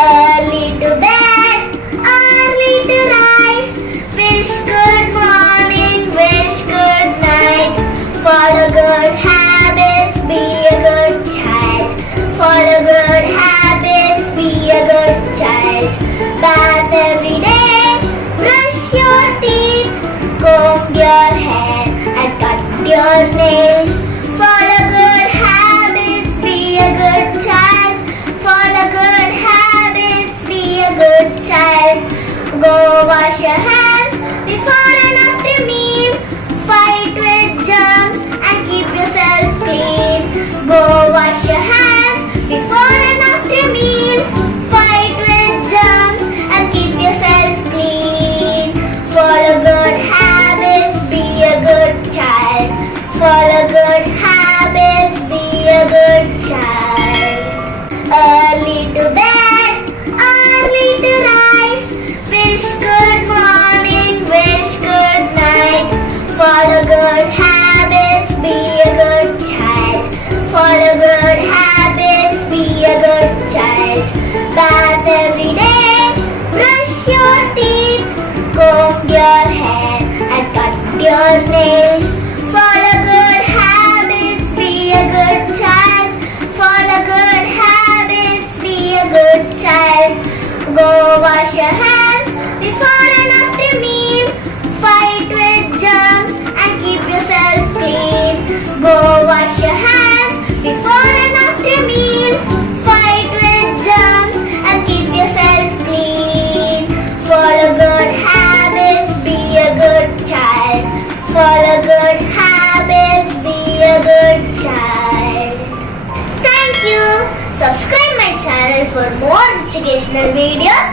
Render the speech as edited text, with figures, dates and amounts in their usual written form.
Early to bed, early to rise. Wish good morning, wish good night. Follow good habits, be a good child. Follow good habits, be a good child. Bath every day, brush your teeth, comb your hair and cut your nails. Follow good habits, be a good child. Follow good habits, be a good child. Go wash your hands before and after meal. Fight with germs and keep yourself clean. Go wash your hands before and after meal. Fight with germs and keep yourself clean. Follow good habits, be a good child. Follow good habits, be a good child. Early to bed, early to rise. Wish good morning, wish good night. Follow good habits, be a good child. Follow good habits, be a good child. Bath every day, brush your teeth, comb your hair and cut your nails. Follow good habits, be a good child. Follow good habits, be a good child. Go wash your hands before and after meal. Fight with germs and keep yourself clean. Go wash your hands before and after meal. Fight with germs and keep yourself clean. Follow good habits, be a good child. Follow good habits, be a good child. Thank you. Subscribe my channel for more educational videos.